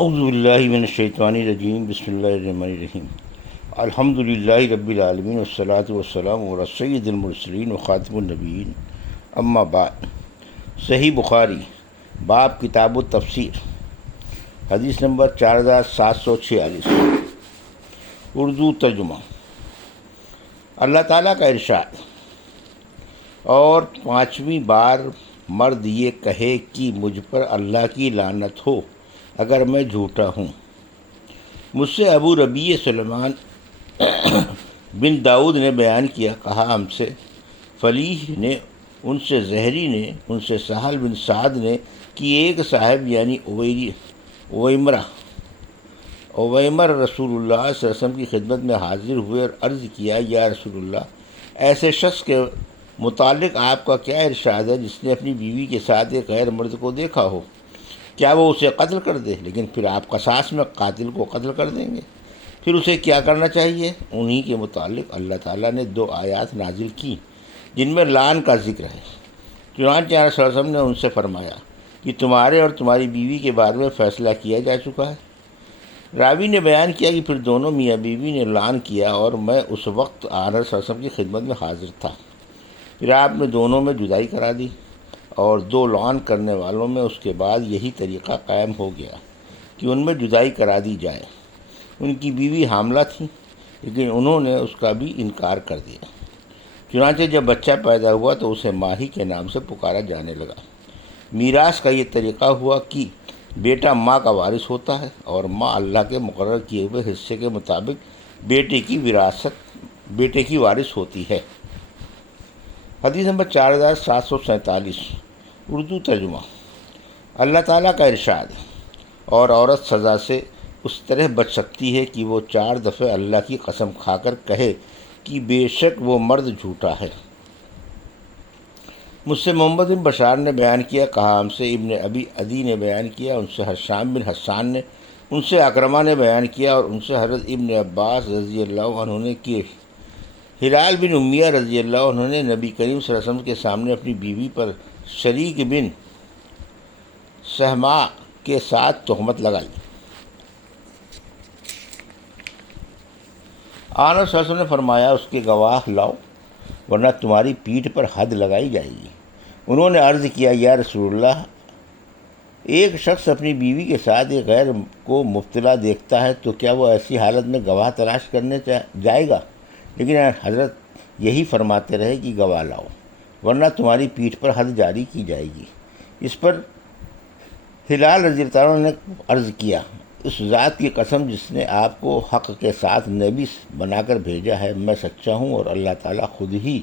اعوذ باللہ من الشیطان الرجیم بسم اللہ الرحمن الرحیم الحمد للہ رب العالمین والصلاة والسلام علی سید المرسلین وخاتم النبیین اما بعد۔ صحیح بخاری باب کتاب التفسیر، حدیث نمبر 4746، اردو ترجمہ۔ اللہ تعالیٰ کا ارشاد، اور پانچویں بار مرد یہ کہے کہ مجھ پر اللہ کی لعنت ہو اگر میں جھوٹا ہوں۔ مجھ سے ابو ربیع سلیمان بن داؤد نے بیان کیا، کہا ہم سے فلیح نے، ان سے زہری نے، ان سے سہل بن سعد نے کہ ایک صاحب یعنی اویمر رسول اللہ صلی اللہ علیہ وسلم کی خدمت میں حاضر ہوئے اور عرض کیا، یا رسول اللہ، ایسے شخص کے متعلق آپ کا کیا ارشاد ہے جس نے اپنی بیوی کے ساتھ ایک غیر مرد کو دیکھا ہو؟ کیا وہ اسے قتل کر دے؟ لیکن پھر آپ قصاص میں قاتل کو قتل کر دیں گے، پھر اسے کیا کرنا چاہیے؟ انہی کے متعلق اللہ تعالیٰ نے 2 آیات نازل کی جن میں لعن کا ذکر ہے۔ چنانچہ آپ صلی اللہ علیہ وسلم نے ان سے فرمایا کہ تمہارے اور تمہاری بیوی کے بارے میں فیصلہ کیا جا چکا ہے۔ راوی نے بیان کیا کہ پھر دونوں میاں بیوی نے لعن کیا اور میں اس وقت آپ صلی اللہ علیہ وسلم کی خدمت میں حاضر تھا۔ پھر آپ نے دونوں میں جدائی کرا دی، اور 2 لعن کرنے والوں میں اس کے بعد یہی طریقہ قائم ہو گیا کہ ان میں جدائی کرا دی جائے۔ ان کی بیوی حاملہ تھی، لیکن انہوں نے اس کا بھی انکار کر دیا۔ چنانچہ جب بچہ پیدا ہوا تو اسے ماہی کے نام سے پکارا جانے لگا۔ میراث کا یہ طریقہ ہوا کہ بیٹا ماں کا وارث ہوتا ہے، اور ماں اللہ کے مقرر کیے ہوئے حصے کے مطابق بیٹے کی وارث ہوتی ہے۔ حدیث نمبر 4747، اردو ترجمہ۔ اللہ تعالیٰ کا ارشاد، اور عورت سزا سے اس طرح بچ سکتی ہے کہ وہ 4 دفعہ اللہ کی قسم کھا کر کہے کہ بے شک وہ مرد جھوٹا ہے۔ مجھ سے محمد بن بشار نے بیان کیا، کہا ہم سے ابن ابی عدی نے بیان کیا، ان سے حشام بن حسان نے، ان سے اکرمہ نے بیان کیا، اور ان سے حضرت ابن عباس رضی اللہ عنہ نے کہ ہلال بن امیہ رضی اللہ عنہ نے نبی کریم صلی اللہ علیہ وسلم کے سامنے اپنی بیوی پر شریک بن سہما کے ساتھ تہمت لگائی۔ آن صلی اللہ علیہ وسلم نے فرمایا، اس کے گواہ لاؤ ورنہ تمہاری پیٹھ پر حد لگائی جائے گی۔ انہوں نے عرض کیا، یا رسول اللہ، ایک شخص اپنی بیوی کے ساتھ ایک غیر کو مبتلا دیکھتا ہے تو کیا وہ ایسی حالت میں گواہ تلاش کرنے جائے گا؟ لیکن حضرت یہی فرماتے رہے کہ گواہ لاؤ ورنہ تمہاری پیٹھ پر حد جاری کی جائے گی۔ اس پر ہلال رضی اللہ عنہ نے عرض کیا، اس ذات کی قسم جس نے آپ کو حق کے ساتھ نبی بنا کر بھیجا ہے، میں سچا ہوں، اور اللہ تعالیٰ خود ہی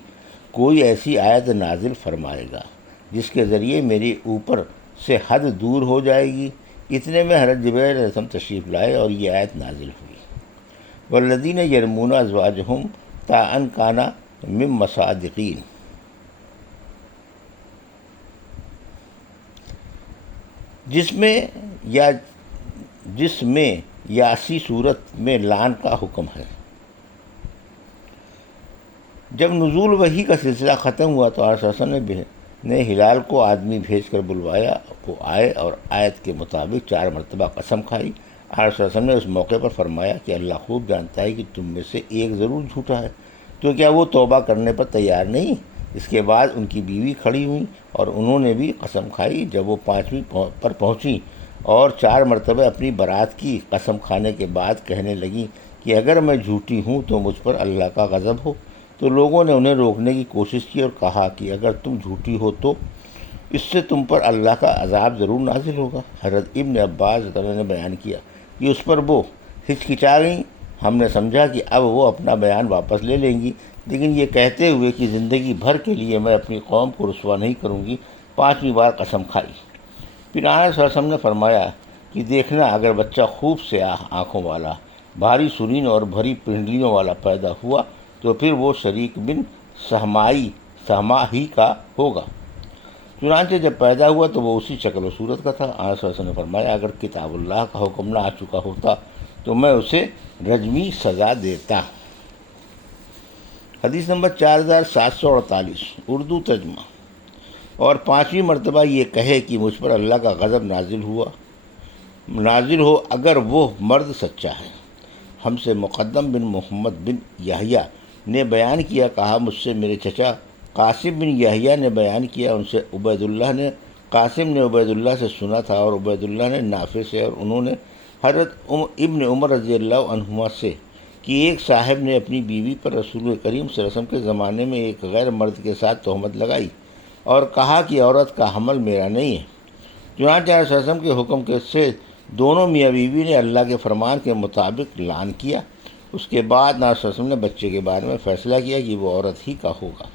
کوئی ایسی آیت نازل فرمائے گا جس کے ذریعے میرے اوپر سے حد دور ہو جائے گی۔ اتنے میں حضرت جبرائیل علیہ السلام تشریف لائے اور یہ آیت نازل ہوئی، والذین یرمون ازواجہم تاءً کان من مصادقین۔ جس میں یاسی صورت میں لعن کا حکم ہے۔ جب نزول وحی کا سلسلہ ختم ہوا تو آپ صلی اللہ علیہ وسلم نے ہلال کو آدمی بھیج کر بلوایا، وہ آئے اور آیت کے مطابق 4 مرتبہ قسم کھائی۔ آپ صلی اللہ علیہ وسلم نے اس موقع پر فرمایا کہ اللہ خوب جانتا ہے کہ تم میں سے ایک ضرور جھوٹا ہے، تو کیا وہ توبہ کرنے پر تیار نہیں؟ اس کے بعد ان کی بیوی کھڑی ہوئیں اور انہوں نے بھی قسم کھائی۔ جب وہ 5ویں پر پہنچیں اور 4 مرتبہ اپنی برات کی قسم کھانے کے بعد کہنے لگیں کہ اگر میں جھوٹی ہوں تو مجھ پر اللہ کا غضب ہو، تو لوگوں نے انہیں روکنے کی کوشش کی اور کہا کہ اگر تم جھوٹی ہو تو اس سے تم پر اللہ کا عذاب ضرور نازل ہوگا۔ حضرت ابن عباس رضی اللہ عنہ نے بیان کیا کہ اس پر وہ ہچکچا گئیں۔ ہم نے سمجھا کہ اب وہ اپنا بیان واپس لے لیں گی، لیکن یہ کہتے ہوئے کہ زندگی بھر کے لیے میں اپنی قوم کو رسوا نہیں کروں گی، 5ویں بار قسم کھائی۔ پھر آن صلی اللہ علیہ وسلم نے فرمایا کہ دیکھنا، اگر بچہ خوب سیاہ آنکھوں والا، بھاری سرین اور بھری پنڈلیوں والا پیدا ہوا تو پھر وہ شریک بن سہما ہی کا ہوگا۔ چنانچہ جب پیدا ہوا تو وہ اسی شکل و صورت کا تھا۔ آن صلی اللہ علیہ وسلم نے فرمایا، اگر کتاب اللہ کا حکم نہ آ چکا ہوتا تو میں اسے رجمی سزا دیتا۔ حدیث نمبر 4748، اردو ترجمہ۔ اور 5ویں مرتبہ یہ کہے کہ مجھ پر اللہ کا غضب نازل ہوا، نازل ہو اگر وہ مرد سچا ہے۔ ہم سے مقدم بن محمد بن یحییٰ نے بیان کیا، کہا مجھ سے میرے چچا قاسم بن یحییٰ نے بیان کیا، ان سے عبید اللہ نے، قاسم نے عبید اللہ سے سنا تھا، اور عبید اللہ نے نافع سے، اور انہوں نے حضرت ابن عمر رضی اللہ عنہما سے کہ ایک صاحب نے اپنی بیوی پر رسول کریم صلی اللہ علیہ وسلم کے زمانے میں ایک غیر مرد کے ساتھ تہمت لگائی اور کہا کہ عورت کا حمل میرا نہیں ہے۔ چنانچہ صلی اللہ علیہ وسلم کے حکم کے سے دونوں میاں بیوی نے اللہ کے فرمان کے مطابق لعن کیا۔ اس کے بعد نبی صلی اللہ علیہ وسلم نے بچے کے بارے میں فیصلہ کیا کہ وہ عورت ہی کا ہوگا،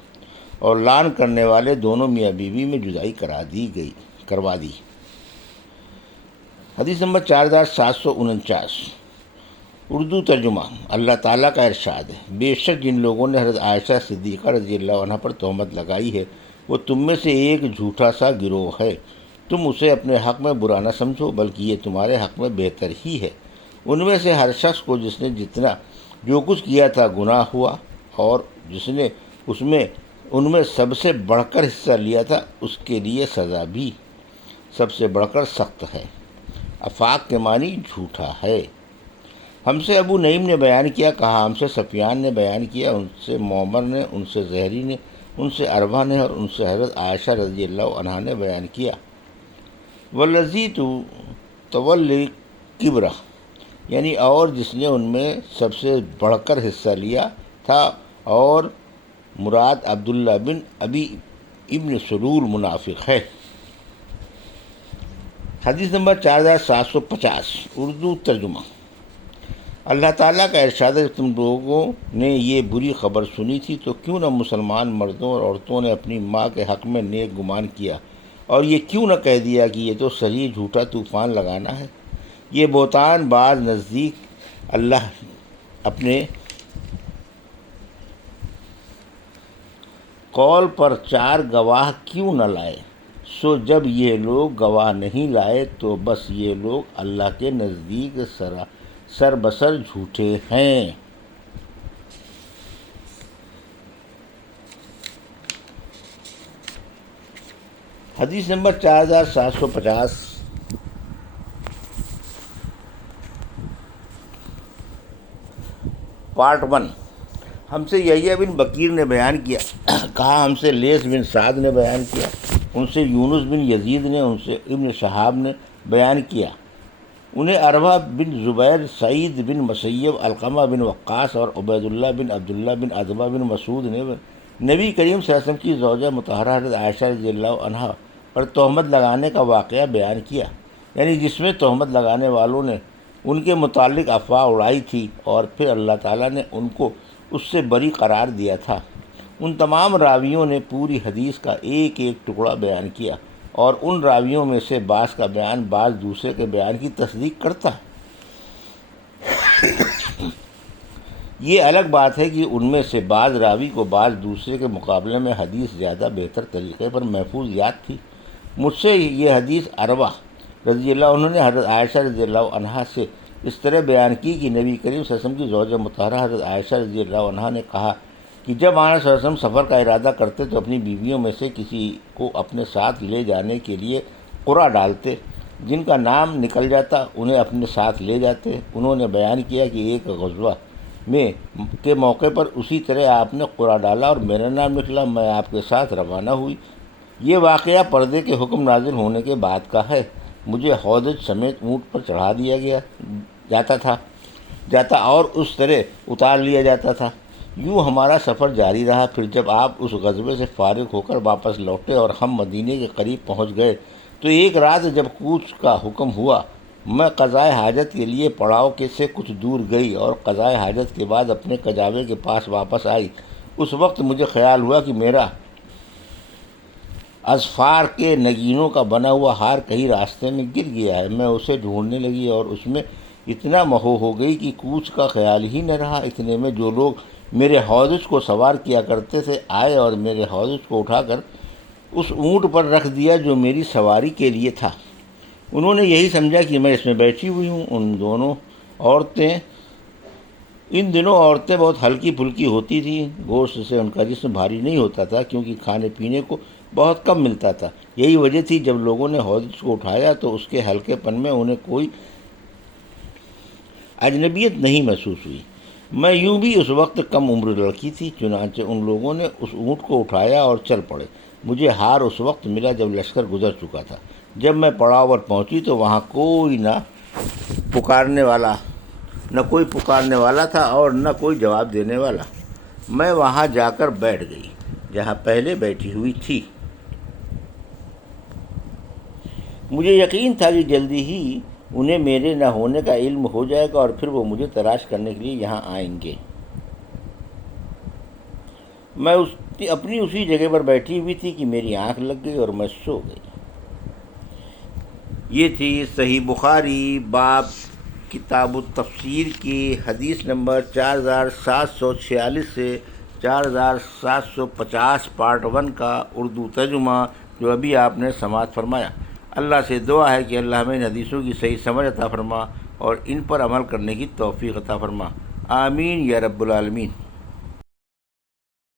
اور لعن کرنے والے دونوں میاں بیوی میں جدائی کروا دی۔ حدیث نمبر 4749، اردو ترجمہ۔ اللہ تعالیٰ کا ارشاد ہے، بے شک جن لوگوں نے حضرت عائشہ صدیقہ رضی اللہ عنہ پر تہمت لگائی ہے وہ تم میں سے ایک جھوٹا سا گروہ ہے۔ تم اسے اپنے حق میں برا نہ سمجھو، بلکہ یہ تمہارے حق میں بہتر ہی ہے۔ ان میں سے ہر شخص کو جس نے جو کچھ کیا تھا گناہ ہوا، اور جس نے ان میں سب سے بڑھ کر حصہ لیا تھا اس کے لیے سزا بھی سب سے بڑھ کر سخت ہے۔ افاق کے معنی جھوٹا ہے۔ ہم سے ابو نعیم نے بیان کیا، کہا ہم سے سفیان نے بیان کیا، ان سے معمر نے، ان سے زہری نے، ان سے عروہ نے، اور ان سے حضرت عائشہ رضی اللہ عنہا نے بیان کیا، والذی تولی کبرہ، یعنی اور جس نے ان میں سب سے بڑھ کر حصہ لیا تھا، اور مراد عبداللہ بن ابی ابن سلول منافق ہے۔ حدیث نمبر 4750، اردو ترجمہ۔ اللہ تعالیٰ کا ارشاد ہے، تم لوگوں نے یہ بری خبر سنی تھی تو کیوں نہ مسلمان مردوں اور عورتوں نے اپنی ماں کے حق میں نیک گمان کیا، اور یہ کیوں نہ کہہ دیا کہ یہ تو صریح جھوٹا طوفان لگانا ہے۔ یہ بہتان بعض نزدیک اللہ اپنے قول پر 4 گواہ کیوں نہ لائے، سو جب یہ لوگ گواہ نہیں لائے تو بس یہ لوگ اللہ کے نزدیک سر بسر جھوٹے ہیں۔ حدیث نمبر 4750، پارٹ 1۔ ہم سے یحییٰ بن بکیر نے بیان کیا، کہا ہم سے لیث بن سعد نے بیان کیا، ان سے یونس بن یزید نے، ان سے ابن شہاب نے بیان کیا، انہیں عروہ بن زبیر، سعید بن مسیب، علقمہ بن وقاص اور عبید اللہ بن عبداللہ بن عتبہ بن مسعود نے نبی کریم صلی اللہ علیہ وسلم کی زوجہ مطہرہ حضرت عائشہ رضی اللہ عنہا پر تہمت لگانے کا واقعہ بیان کیا، یعنی جس میں تہمت لگانے والوں نے ان کے متعلق افواہ اڑائی تھی، اور پھر اللہ تعالیٰ نے ان کو اس سے بری قرار دیا تھا۔ ان تمام راویوں نے پوری حدیث کا ایک ایک ٹکڑا بیان کیا، اور ان راویوں میں سے بعض کا بیان بعض دوسرے کے بیان کی تصدیق کرتا ہے۔ یہ الگ بات ہے کہ ان میں سے بعض راوی کو بعض دوسرے کے مقابلے میں حدیث زیادہ بہتر طریقے پر محفوظ یاد تھی۔ مجھ سے یہ حدیث عروہ رضی اللہ عنہ نے حضرت عائشہ رضی اللہ عنہا سے اس طرح بیان کی کہ نبی کریم صلی اللہ علیہ وسلم کی زوجہ مطہرہ حضرت عائشہ رضی اللہ عنہا نے کہا کہ جب آن صلی اللہ علیہ وسلم سفر کا ارادہ کرتے تو اپنی بیویوں میں سے کسی کو اپنے ساتھ لے جانے کے لیے قرعہ ڈالتے، جن کا نام نکل جاتا انہیں اپنے ساتھ لے جاتے۔ انہوں نے بیان کیا کہ ایک غزوہ کے موقع پر اسی طرح آپ نے قرعہ ڈالا اور میرا نام نکلا، میں آپ کے ساتھ روانہ ہوئی۔ یہ واقعہ پردے کے حکم نازل ہونے کے بعد کا ہے۔ مجھے ہودج سمیت اونٹ پر چڑھا دیا جاتا اور اس طرح اتار لیا جاتا تھا۔ یوں ہمارا سفر جاری رہا۔ پھر جب آپ اس غزوے سے فارغ ہو کر واپس لوٹے اور ہم مدینے کے قریب پہنچ گئے تو ایک رات جب کوچ کا حکم ہوا، میں قضائے حاجت کے لیے پڑاؤ سے کچھ دور گئی اور قضائے حاجت کے بعد اپنے کجاوے کے پاس واپس آئی۔ اس وقت مجھے خیال ہوا کہ میرا اظفار کے نگینوں کا بنا ہوا ہار کہیں راستے میں گر گیا ہے۔ میں اسے ڈھونڈنے لگی اور اس میں اتنا محو ہو گئی کہ کوچ کا خیال ہی نہ رہا۔ اتنے میں جو لوگ میرے ہودج کو سوار کیا کرتے تھے آئے اور میرے ہودج کو اٹھا کر اس اونٹ پر رکھ دیا جو میری سواری کے لیے تھا۔ انہوں نے یہی سمجھا کہ میں اس میں بیٹھی ہوئی ہوں۔ ان دنوں عورتیں بہت ہلکی پھلکی ہوتی تھیں، گوشت سے ان کا جسم بھاری نہیں ہوتا تھا، کیونکہ کھانے پینے کو بہت کم ملتا تھا۔ یہی وجہ تھی جب لوگوں نے حوض کو اٹھایا تو اس کے ہلکے پن میں انہیں کوئی اجنبیت نہیں محسوس ہوئی۔ میں یوں بھی اس وقت کم عمر لڑکی تھی، چنانچہ ان لوگوں نے اس اونٹ کو اٹھایا اور چل پڑے۔ مجھے ہار اس وقت ملا جب لشکر گزر چکا تھا۔ جب میں پڑاؤ پر پہنچی تو وہاں کوئی پکارنے والا تھا اور نہ کوئی جواب دینے والا۔ میں وہاں جا کر بیٹھ گئی جہاں پہلے بیٹھی ہوئی تھی۔ مجھے یقین تھا کہ جلدی ہی انہیں میرے نہ ہونے کا علم ہو جائے گا اور پھر وہ مجھے تلاش کرنے کے لیے یہاں آئیں گے۔ میں اپنی اسی جگہ پر بیٹھی ہوئی تھی کہ میری آنکھ لگ گئی اور میں سو گئی۔ یہ تھی صحیح بخاری باب کتاب التفسیر کی حدیث نمبر 4746 سے 4750 پارٹ 1 کا اردو ترجمہ جو ابھی آپ نے سماعت فرمایا۔ اللہ سے دعا ہے کہ اللہ ہمیں ان حدیثوں کی صحیح سمجھ عطا فرما اور ان پر عمل کرنے کی توفیق عطا فرما۔ آمین یا رب العالمین۔